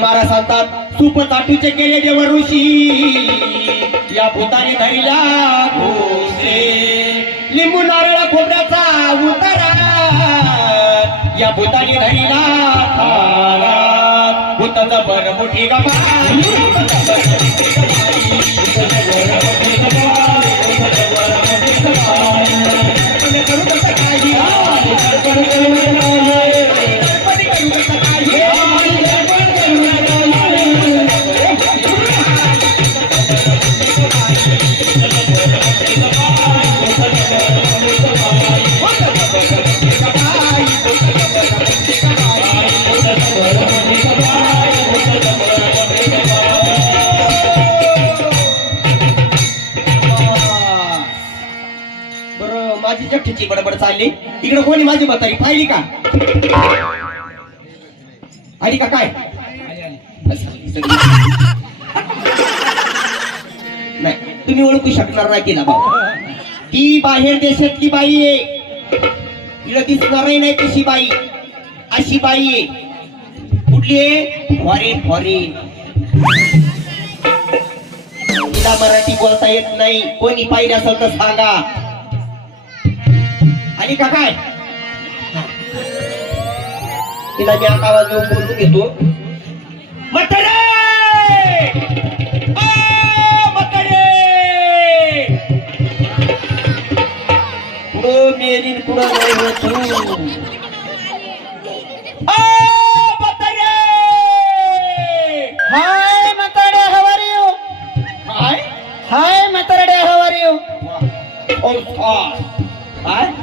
महाराज सांगतात सुप चाटूचे केले देव ऋषी. या भूताने धरिला घोसे लिंबू नारळ खोबऱ्याचा उतारा. या भूताने धरिला थारा भूताचा बर मोठी गमा. बरं माझी बडबड चालली. इकडे कोणी माझी म्हातारी? पाहिली का? आली का काय? नाही तुम्ही ओळखू शकणार नाही तिला भाऊ ती बाहेर देशातली बाई आहे. तिला दिसणारही नाही तशी बाई. अशी बाई आहे. कुठली आहे? Foreign foreign. तिला मराठी बोलता येत नाही. कोणी पाहिजे असेल तर सांगा. का काय? तिला मी आता आवाज येऊन बोलून घेतो! कुठं मेली न कुठं नाही होत! हाय हाय how are you? संस्कार काय?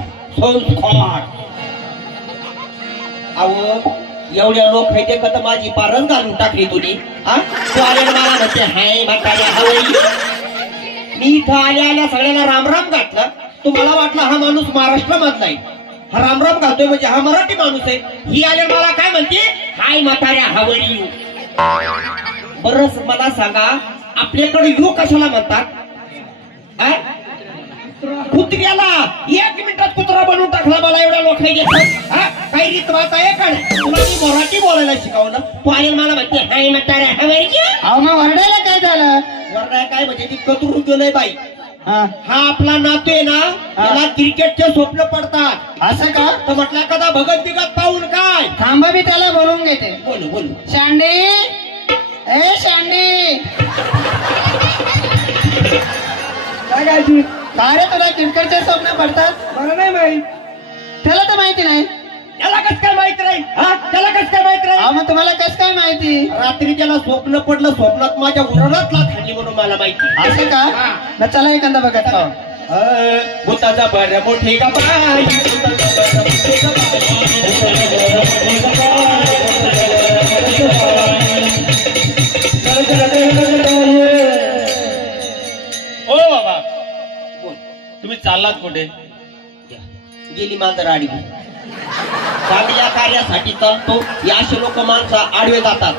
अहो एवढ्या लोक खायचे का तर माझी पारच घालून टाकली तुझी. मला म्हणते हाय म्हाताऱ्या हवई मी इथं आल्या आल्या सगळ्याला रामराम घातलं. तुम्हाला वाटलं हा माणूस महाराष्ट्रामधला आहे. हा रामराम घालतोय म्हणजे हा मराठी माणूस आहे. ही आल्या मला काय म्हणते? हाय म्हाताऱ्या हवई यू बरस मला सांगा आपल्याकडे यू कशाला म्हणतात? कुत्र्याला एक मिनिटात कुत्रा बनवून टाकला मला एवढ्या लोकांनी हा काही रीत वाच आहे का नाही? तुला मी मराठी बोलायला शिकवलं. तू आणि मला म्हणते हाय म्हातारे अहो मग वरडायला काय झालं? वरना काय म्हणजे ती कतरू गेलंय बाई. हा, हा आपला नातू आहे ना त्याला क्रिकेटचे स्वप्न पडतात. असं का? तर म्हटलं एखादा भगत बिगत पाहून काय? थांबा मी त्याला बोलून घेते. बोलू बोलू. शांडी! ए शांडी! काय काय रे तुला? क्रिकेटचे स्वप्न पडतात? मला नाही माहीत. त्याला तर माहिती नाही. त्याला कस काय माहीत राहील हा? त्याला कस काय माहीत राहील अहो मग तुम्हाला कस काय माहिती? रात्री त्याला स्वप्न पडलं स्वप्नात माझ्या लाथ खाल्ली म्हणून मला माहिती. असं का. मग चला एखादा बघत पाहू. भूताचा बर मोठी का बाई भूताचा बरं मोठी का ओ चाललात कुठे? गेली मांजर आडवी चांगल्या कार्यासाठी चालतो. या असे लोक माणसं आडवे जातात.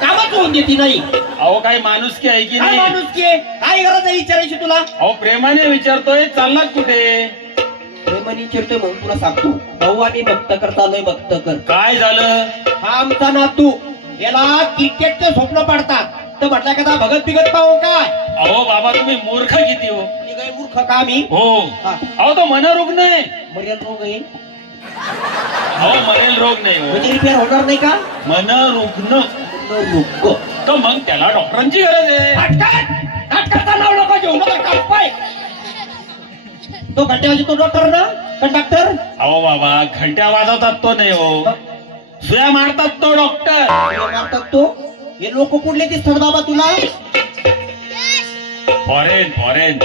कामच होऊन देते नाही. अहो काही माणूस की आहे की काय नाही? माणूस की काय गरज आहे विचारायची तुला? अहो प्रेमाने विचारतोय चाललात कुठे? प्रेमाने विचारतोय म्हणून तुला सांगतो. भाऊ आणि भक्त करता आलोय भक्त कर. काय झालं? हा आमचा नातू. याला क्रिकेटचे स्वप्न पडतात. तर म्हटलं एखादा भगत बिगत पाहू काय? अहो बाबा तुम्ही मूर्ख किती हो? मी मूर्ख का मी? हो. हा. अहो तो मनोरुग्ण आहे मर्याद रोग आहे. अहो मरेल रोग नाही म्हणजे हो रिपेअर होणार नाही का? मनोरुग्ण रोग तर मग त्याला डॉक्टरांची गरज आहे. नाटकात नाटकाचा नाव नका घेऊ नका कापाय. तो घंट्यावाजी तो डॉक्टर ना? कंडक्टर अहो बाबा घंट्या वाजवतात तो नाही हो. सुया मारतात तो डॉक्टर मारतात तो? हे लोक कुठले दिसतात बाबा तुला? फॉरेन फॉरेन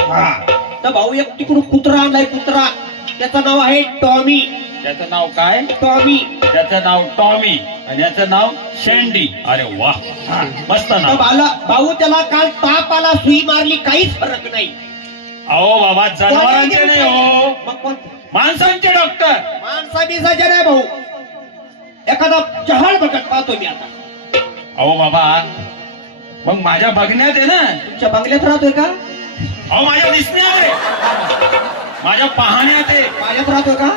तर भाऊ एक तिकडून कुत्रा आणलाय कुत्रा. त्याचं नाव आहे टॉमी. त्याचं नाव काय? टॉमी. त्याचं नाव टॉमी आणि याचं नाव शेंडी. अरे वा. मस्त तर नाव बाला भाऊ त्याला काल ताप आला सुई मारली काहीच फरक नाही. अहो बाबा जनावरांचे नाही हो. मग कोण? माणसांचे डॉक्टर. माणसा बिसाचे नाही भाऊ. एखादा जहाल बघत पाहतो मी आता. अहो बाबा मग माझ्या बघण्यात आहे ना? तुमच्या बंगल्यात राहतोय का? अहो माझ्या दिसण्यात आहे. माझ्या पाहण्यात आहे. माझ्यात राहतोय का?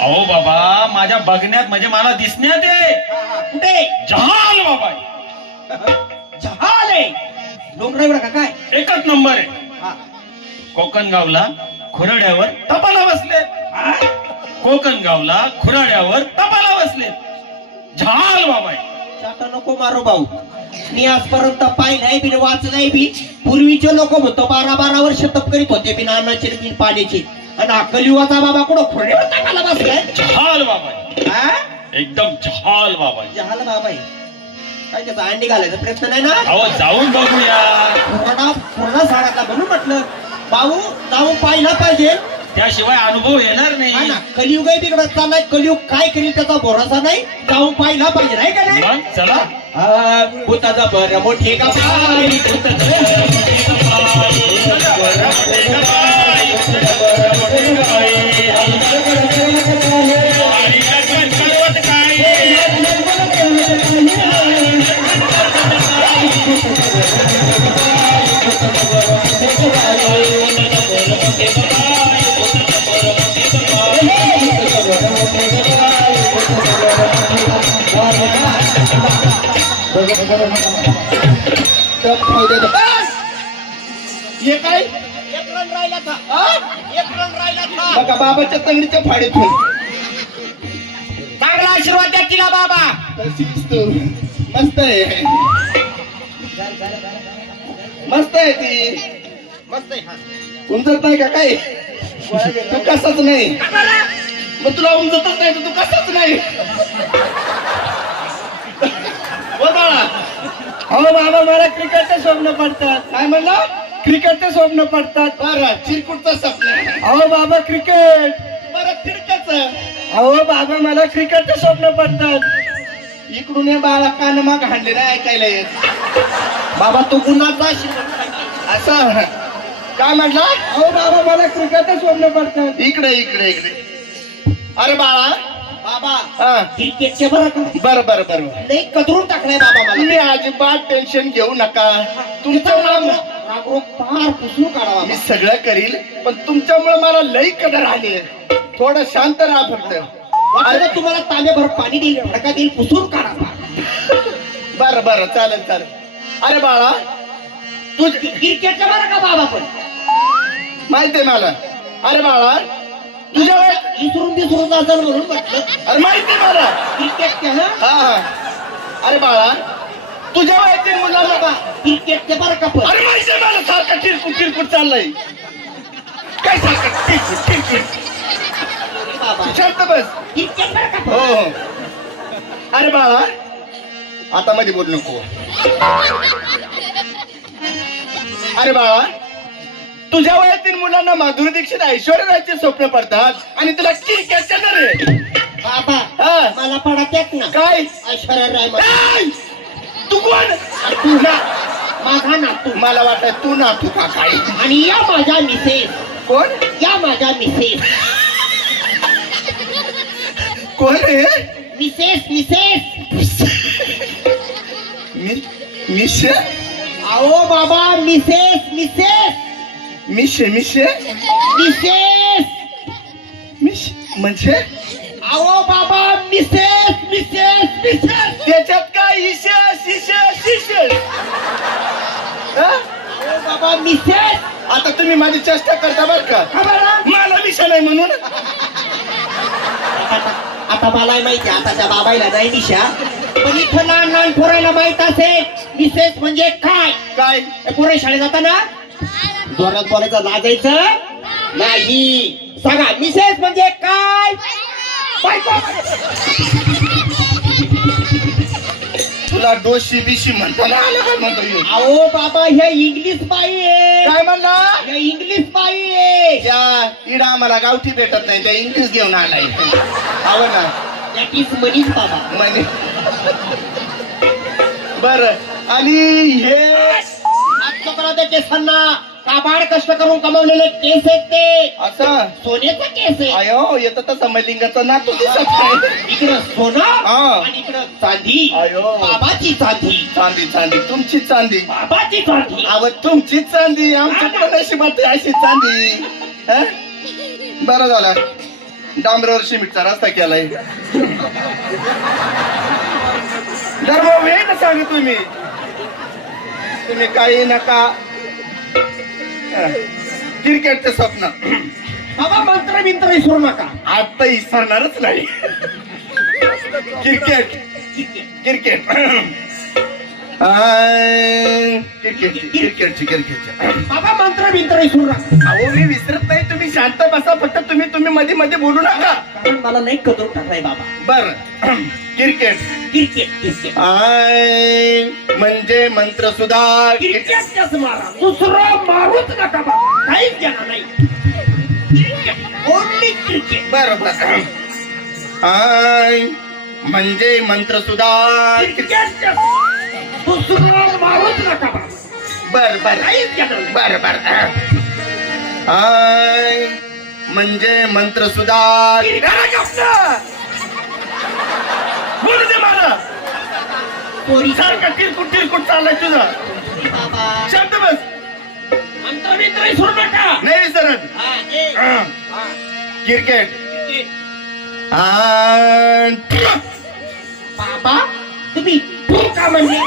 अहो बाबा माझ्या बघण्यात म्हणजे मला दिसण्यात आहे. कुठे? जहाल बाबा. जहाल आहे. का? काय? एकच नंबर आहे. हा. कोकण गावला खुराड्यावर तपाला बसले. कोकण गावला खुराड्यावर तपाला बसले. झाल बाबा. आता नको मारो भाऊ मी आजपर्यंत पाहिलंय बी वाचलंय बी पूर्वीचे लोक म्हणतो बारा बारा वर्ष तप करीत होते बिना अन्नाचे बिन पाण्याचे आणि कलियुगाचा बाबा कुठं बसलाय झाल बाबा. हा? एकदम झाल बाबा आहे. जहाल बाबा आहे. काय त्याचा अंडी घालायचा प्रयत्न नाही ना अहो जाऊन बघूया पूर्ण पूर्ण म्हणून म्हटलं भाऊ जाऊन पाहिला पाहिजे त्याशिवाय अनुभव येणार नाही. ना कलियुग बिघडत चाललाय कलियुग काय करील त्याचा भरोसा नाही. जाऊन पाहिला पाहिजे नाही का नाही? मग चला. आ, भूताचा बर मोठे का पाय, भूताचं बरं हे काय? एक रन राहिला था आ? एक रन राहिला था बघा बाबाच्या तंगडीच्या फाडीतून चांगला आशीर्वाद द्या तिला बाबा. कशी दिसतो मस्त आहे. मस्त आहे ती. मस्त आहे हा. उमजत नाही का काय? तू कसाच नाही. मग तुला उमजतच नाही तर तू कसाच नाही? हो बाळा हो बाबा मला क्रिकेटचे स्वप्न पडतात काय म्हणला? क्रिकेटचे स्वप्न पडतात. बरं चिरकुटचं स्वप्न. अहो बाबा क्रिकेट. बरं क्रिकेटच. अहो बाबा मला क्रिकेटचे स्वप्न पडतात. इकडून ये बाळा कान माग हाणले नाही ऐकायला येत. बाबा तू गुन्हाचा असं. काय म्हटलं अहो बाबा मला क्रिकेटच स्वप्न पडतात. इकडे इकडे इकडे. अरे बाळा बाबा. क्रिकेटचे बरं का? बरं बरं बरं. नाही कदरून टाकलाय बाबा मला. तुम्ही अजिबात टेन्शन घेऊ नका. फार पुसून काढावा मी सगळं करील पण तुमच्यामुळे मला लई कदर आली. थोडं शांत राहा फक्त. वाटलं तुम्हाला तांब्याभर पाणी देईल फडका देईल पुसून काढा बरं बरं चालेल चालेल. अरे बाळा तू क्रिकेटचे बरं का बाबा पण? माहितीये मला. अरे बाळा तुझ्या वयात विसरून विसरून जाणार म्हणून म्हटलं. अरे माहितीये मला. क्रिकेटचे हा? हा हा. अरे बाळा तुझ्या वयातील मुलाला बाबा क्रिकेटचे बरं का पण? अरे माहितीये मला सारखं किरकुट किरकुट चाललंय. काय सारखं? किरकुट किरकुट शांत बस. क्रिकेट बरं का हो पण? हो. अरे बाळा आता मध्ये बोल नको. अरे बाळा तुझ्या वयातील मुलांना माधुरी दीक्षित ऐश्वर्या रायचे स्वप्न पडतात आणि तुला क्रिकेटच्या रे. बाबा हा. मला पडत येत ना. काय? ऐश्वर्या राय. ऐ! तू कोण? तू ना. माझा नातू. मला वाटत तू ना तू का काय? आणि या माझ्या मिसेस. कोण? या माझ्या मिसेस. कोण रे? Mrs Mrs. मी मिश अहो बाबा Mrs Mrs. Miss miss? Mrs! Miss म्हणजे? अहो बाबा मिसेस मिसेस मिसेस! त्याच्यात काय ईशा शिशा शिश? अहो बाबा मिसेस! आता तुम्ही माझी चेष्टा करता बर का? मला विषय नाही म्हणून. आता आता मला माहिती आहे, आताच्या बाबाईला नाही दिशा पण इथं लहान लहान पोरायला माहीत असेल मिसेस म्हणजे काय? काय? पोरे शाळेत जाताना? जोरात बोलायचं लाजायचं नाही. सांगा मिसेस म्हणजे काय. तुला डोशी बिशी म्हणताना आलं म्हणतो? अहो बाबा हे इंग्लिश बाई आहे. काय म्हणला? हे इंग्लिश बाई आहे. त्या इडा आम्हाला गावठी भेटत नाही त्या इंग्लिश घेऊन आलाय आव ना. दॅट इज मनीष बाबा. म्हणे बर. आणि हे आज चक्रा त्या केसांना काबाड कष्ट करून कमावलेले केस आहेत ते. असं? सोन्याचा केस आहे. आयो येत तर समलिंगाचा नातू दिसत इकडं सोनं हा. आणि इकडं चांदी. आयो. बाबाची चांदी. चांदी चांदी तुमची चांदी. बाबाची चांदी. अव तुमची चांदी आमच्या पण नशिबात आहे अशी चांदी. हं? बरं झालं. डांबरावर शिमिटचा रस्ता केलाय. धर्म वेळ सांग तुम्ही. तुम्ही काही नका क्रिकेटचं स्वप्न. बाबा मंत्र बिंत्र विसरू नका. आता विसरणारच नाही. क्रिकेट. क्रिकेट. क्रिकेटची क्रिकेटची क्रिकेटची बाबा मंत्र बिंत्र विसरू नका. अहो मी विसरत नाही तुम्ही शांत बसा फक्त तुम्ही तुम्ही मध्ये मध्ये बोलू नका. कारण मला नाही कदर टाकलाय बाबा. बर. क्रिकेट. Cricket cricket. आय म्हणजे मंत्र सुद्धा क्रिकेटच्याच मारा. दुसरं मारूच नका बाबा. काहीच नाही. क्रिकेट ओनली क्रिकेट बर बर. आय म्हणजे मंत्र सुद्धा मारूच नका बर बर. काहीच घेणार नाही बर बर. आय म्हणजे मंत्र सुद्धा बोलू दे मला. पोरी सारखा तिरकुट तिरकुट चाललाय तुझा. बाबा. शांत बस. मंत्र नका. नाही विसरत. हा, ए, अं, हा, क्रिकेट. आण. बाबा. तुम्ही का म्हणजे?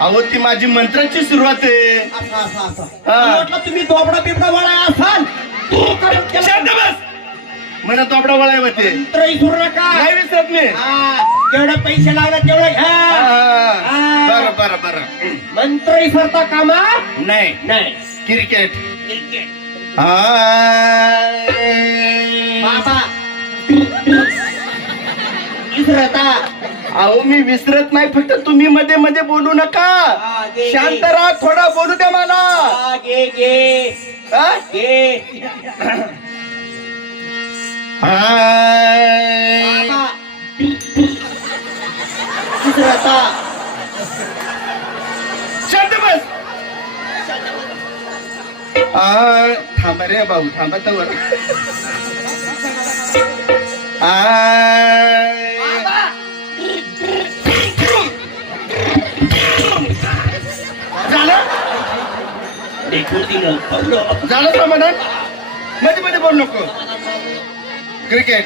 अहो ती माझी मंत्राची सुरुवात आहे. असं असं असं. हा. मला वाटलं तुम्ही दोबडा बिबडा वळा असाल तू का केलं? शांत बस. मला तोपडा वळाय होते. मंत्र विसरू नका. नाही विसरत मी. हा, जेवढे पैसे लागले तेवढे घ्या. हा. बरं बरं बरं. मंत्र विसरता कामा? नाही. नाही. क्रिकेट. बाबा. विसरता. अहो मी विसरत नाही फक्त तुम्ही मध्ये मध्ये बोलू नका. गे, गे. शांत राहा थोडा बोलू द्या मला. विसरता. शांत बस. थांबा रे भाऊ थांबा तर आय. देखून दिलं पडलं. झालं समाधान? मध्ये मध्ये बोल नको. क्रिकेट.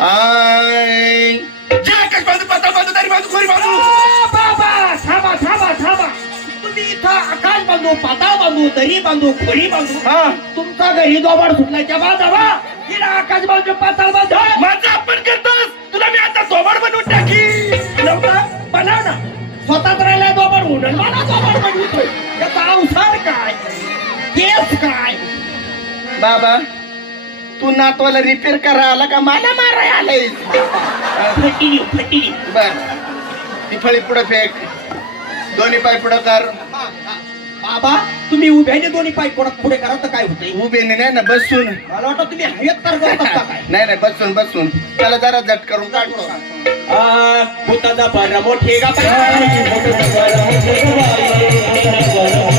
आय. जे आकाश बाजू पाताळ बाजू दारी बाजू खोरी बाजू आ, बाबा थांबा थांबा थांबा. तुम्ही इथं आकाश बांधू पाताळ बांधू दरी बांधू खोडी बांधू. हा. तुमचा घरी दोबाड सुटलायच्या बाजावा आकाश बांधू पाताळ बांधू. माझं आपण करतोस. तुला मी आता सोबड बनवून टाकी बनव ना. स्वतःच राहिला दोबाड मला दोबाड बनवतोय अवसार काय? केस काय? बाबा तू नातवाला रिपेअर करा आला का? मला माराय आलाय. फटिली फटिली. बर. ती फळी पुढे फेक. दोन्ही पाय पुढे कर. बाबा तुम्ही उभ्याने दोन्ही पाय पुढे पुढे करा तर काय होतंय? उभेने नाही ना बसून. मला वाटतं तुम्ही हवेत तर करतात का काय? नाही नाही बसून बसून. त्याला जरा झट करून काढतो आ, भूताचा बरं मोठे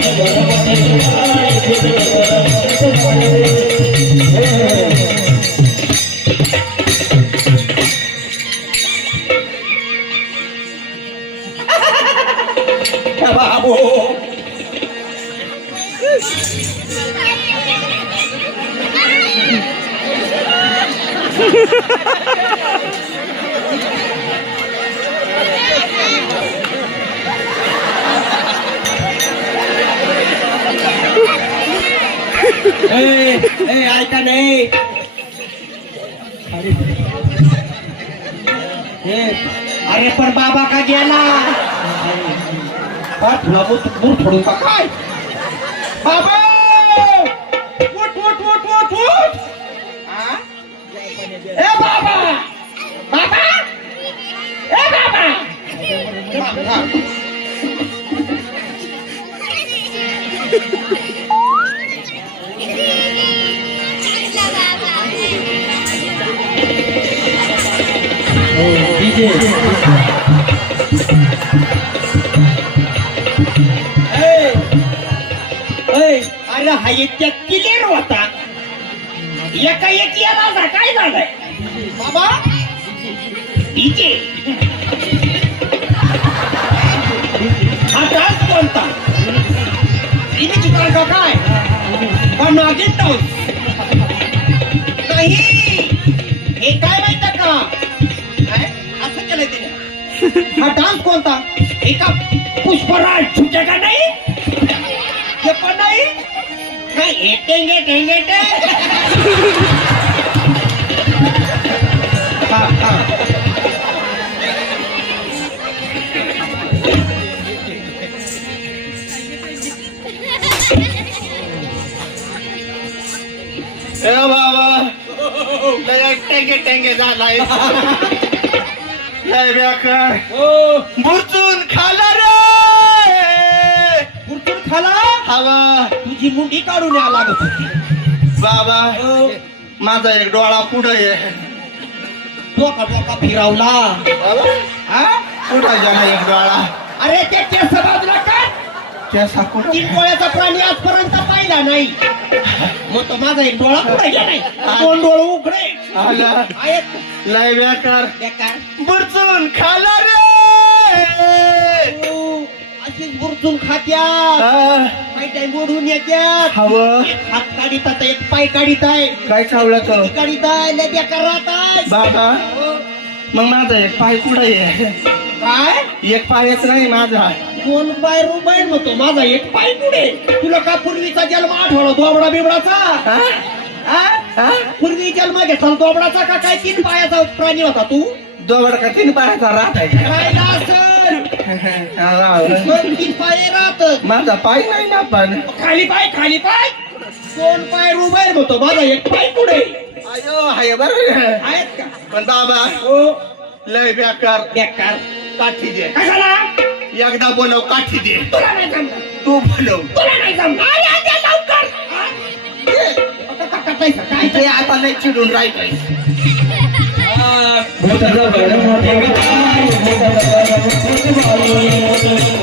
गा बाबू का तुला मूत मूत फोडून का काय बाबा उठ उठ उठ उठ उठ आ? ए बाबा बाबा हा इतक्या क्लिअर होता. एका एक याला काय झालंय? बाबा? डीजे. हा डान्स कोणता? इथे का काय? हा नागिन डान्स नाही. हे काय माहित का? काय? असं केलंय तिने. हा डान्स कोणता? एका पुष्पराज छुटे का नाही? टेंगे टेंगे हा, हा. झालाय. ओ बुरचून खाला रे. कुरकुर खाला? हवा तुझी मुंडी काढून या लागत होती. बाबा ओ, माझा एक डोळा पुढे आहे डोका डोका फिरवला. बाबा हा? कुठं एक डोळा. अरे ते केस बाजूला काढ. कुठं? तीन डोळ्याचा प्राणी आजपर्यंत पाहिला नाही. मग तो माझा एक डोळा पुढे गेलाय दोन डोळे उघडे. आला आहेत. लय बेकार. बेकार. बुरचून खाला रे. अशीच खात्या हा, काही टाइम ओढून येत्यात. हवं. हात काढीत आता एक पाय काढीत आहे. काय चावलं तर काढीत आहे? राहत आहे बाबा. हो. मग माझा एक पाय कुठे आहे? काय? एक पायच नाही माझा. दोन पाय रुबाई म्हणतो माझा एक पाय पुढे तुला का पूर्वीचा जन्म आठवला? दोबडा बिबडाचा? हा? हा? हा? पूर्वी जन्म घेतला. दोबडाचा का काय? तीन पायाचा प्राणी होता तू. दोबड का तीन पायाचा राहत आहे? राहिला दोन तीन पाय राहत माझा पाय नाही ना पण. खाली पाय खाली पाय. दोन पाय रुबाई म्हणतो माझा एक पाय पुढे. अयो हाय बरं. आहेत का? पण बाबा हो. लय बेकार. बेकार. काठी दे. कशाला? एकदा बोलव काठी दे. तुला नाही जमणार. तू बोलव तुला नाही जमणार. अरे, लवकर. हा? आता का? काय चिडून राहायचंय या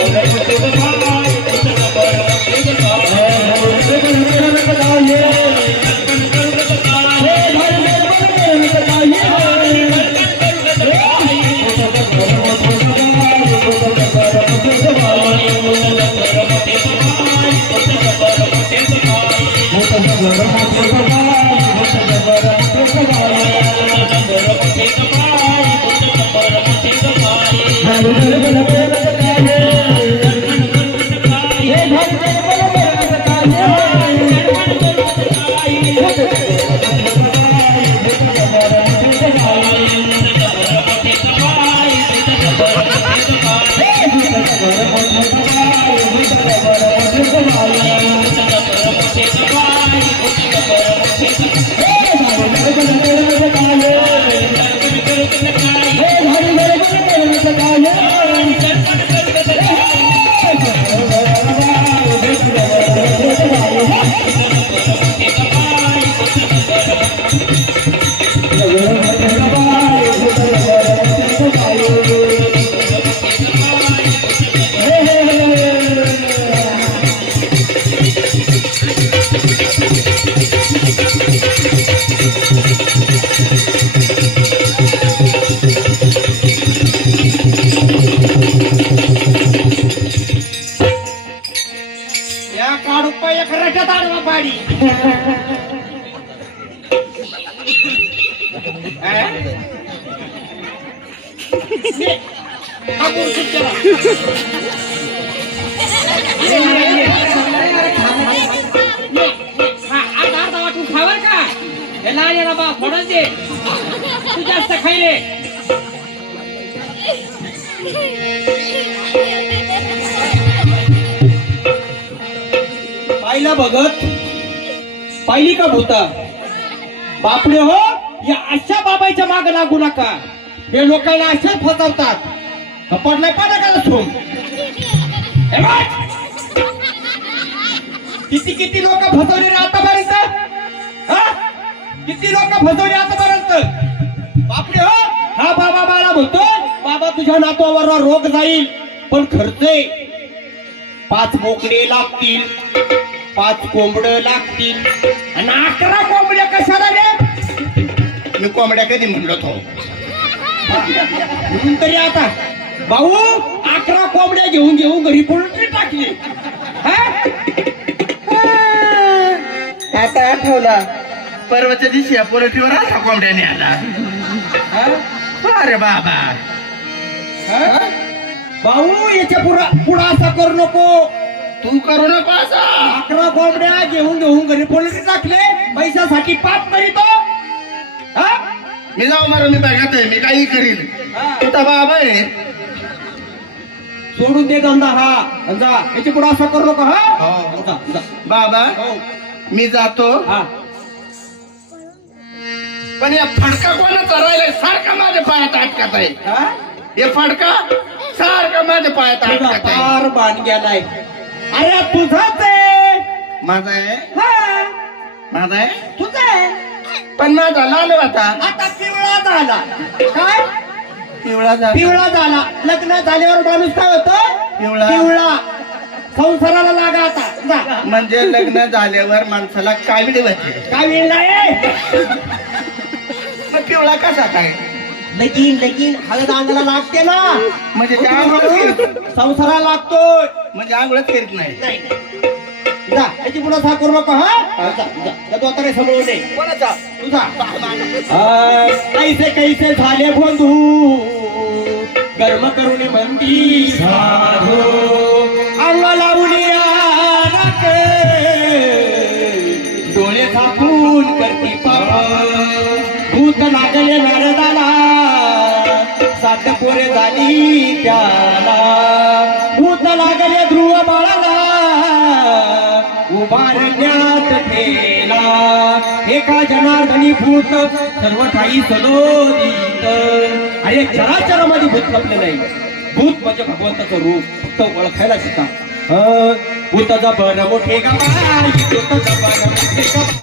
केला. ये, ये, ये. ये, ये. हा, आता हा थोडं दे तू जास्त खाई रे पाहिलं बघत पाहिली का भूता बापरे हो या अशा बाबाईच्या माग लागू नका हे लोकांना असेच फसवतात पडलाय पाडा का सोम किती किती लोक फसवले रे आतापर्यंत हा? किती लोक फसवले आतापर्यंत बापडे हो हा बाबा मला म्हणतो बाबा तुझ्या नातवावर रोग जाईल पण खर्च पाच बोकडे लागतील पाच कोंबड लागतील आणि अकरा कोंबड्या कशाला रे मी कोंबड्या कधी म्हणलो तो म्हणून तरी आता भाऊ अकरा कोंबड्या घेऊन घेऊन घरी पोल्ट्री टाकली हा? आता आठवला परवाच्या दिवशी या पोरटीवर आला कोंबड्याने आला हा? अरे बाबा हा? भाऊ याच्या पुढा पुढा असा करू नको तू करू नको असा अकरा कोंबड्या घेऊन घेऊन घरी पोल्ट्री टाकले पैशासाठी पाप करीतो हा? मी जाऊ मारू मी बघत आहे मी काही करील हा. तुझा बाबा आहे सोडून दे धंदा हा. जा. याच्यापुढे असा करू नको हा. हो. जा, जा. बाबा हो. मी जातो. हा. पण या फडका कोणाचा राहिलाय? सारखा माझ्या पायात अटकत आहे. हा? हे फडका सारखा माझ्या पायात तुझा अटकत आहे. पार बाण गेलाय. अरे तुझाच आहे. माझा आहे? हा, माझा आहे? तुझा आहे. पण माझा लाल होता. आता पिवळा झाला. काय? पिवळा झाला. पिवळा झाला. लग्न झाल्यावर माणूस काय होतो? पिवळा. पिवळा. संसाराला लागा आता. जा. म्हणजे लग्न झाल्यावर माणसाला काविडी होते काय वेळ नाही. मग पिवळा कसा काय? लगीन लगीन. हळद अंगाला लागते ना. म्हणजे ते आंघोळच करीत संसाराला लागतोय. म्हणजे आंघोळच करीत नाही. नाही. जा याची पुढे सा करू नको हा? जा जा. जा तू आता समोर दे कोणाचा? तुझा कैसे कैसे झाले बंधू. कर्म करून म्हणती साधू. अंग लावली आनक, डोळे झाकून करती पाप. भूत लागले नारदाला. सात पोरे झाली त्याला. उभारण्यात ठेला. एका जनार्दनी भूत सर्व ठाई सदोदित अरे चराचरामध्ये भूत लपले नाही. भूत म्हणजे भगवंताचं रूप फक्त ओळखायला शिका. भूताचा भूत मोठे गावाई भूत जबर मोठे गावाई